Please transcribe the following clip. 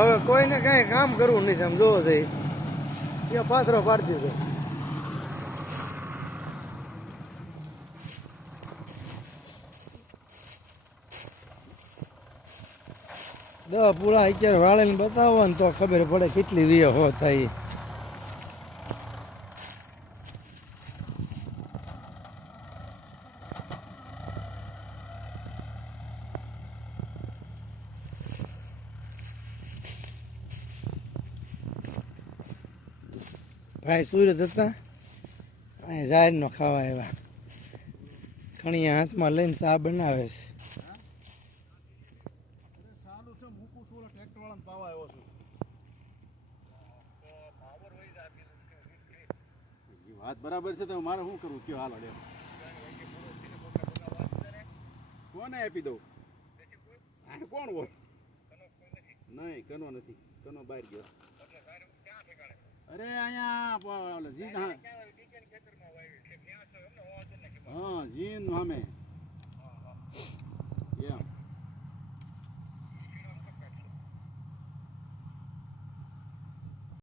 હવે કોઈને કાંઈ કામ કરવું નહીં. તમે જોવો થઈ ત્યાં પાથરો પાડતી છે. પૂરા અત્યારે વાળીને બતાવો ને તો ખબર પડે કેટલી વીએ હો થાય. ભાઈ સુરત હતા અહીંયા જાહેરનો ખાવા આવ્યા. ખણીયા હાથમાં લઈને ચા બનાવે છે. વાત બરાબર છે તો મારે શું કરવું કયો હાલો કોને આપી દઉં? કોણ હોય? નહીં કનો નથી, કનો બહાર ગયો. અરે અહીંયા જીન, હા જીન સામે